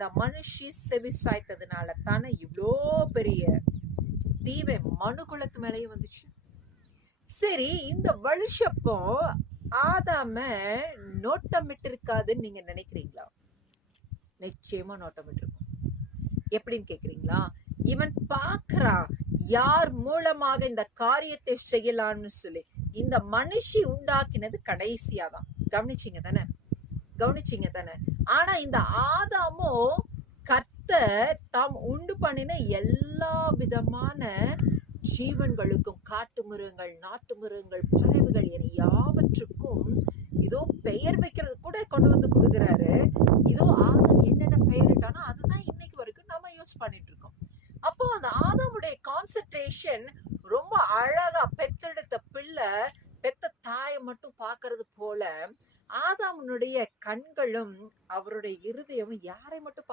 இந்த மனுஷி செவி சாய்த்ததுனால தானே இவ்வளோ பெரிய தீவை மனுகுலத்து மேலேயே வந்துச்சு. சரி, இந்த வருஷப்போ ஆதாம நோட்டமிட்டு இருக்காதுன்னு நீங்க நினைக்கிறீங்களா? நிச்சயமா நோட்டமிட்டு இருக்கும். எப்படின்னு கேக்குறீங்களா? இவன் பாக்குறான் யார் மூலமாக இந்த காரியத்தை செய்யலாம்னு சொல்லி. இந்த மனுஷி உண்டாக்கினது கடைசியா தான். கவனிச்சீங்க தானே? ஆனா இந்த ஆதாமோ கர்த்தர் தாம் உண்டு பண்ணின எல்லா விதமான ஜீவன்களுக்கும், காட்டு மிருகங்கள், நாட்டு மிருகங்கள், பறவைகள் என யாவற்றுக்கும் இதோ பெயர் வைக்கிறது கூட கொண்டு வந்து கொடுக்குறாரு. இதோ ஆதாம் என்னென்ன பெயரிட்டானோ அதுதான் இன்னைக்கு வரைக்கும் நம்ம யூஸ் பண்ணிட்டு இருக்கோம். அப்போ அந்த ஆதாமுடைய கான்சென்ட்ரேஷன் ரொம்ப அழகா, பெத்தெடுத்த பிள்ளை பெத்த தாயை மட்டும் பாக்குறது போல ஆதாமுடைய கண்களும் அவருடைய இருதயமும் யாரை மட்டும்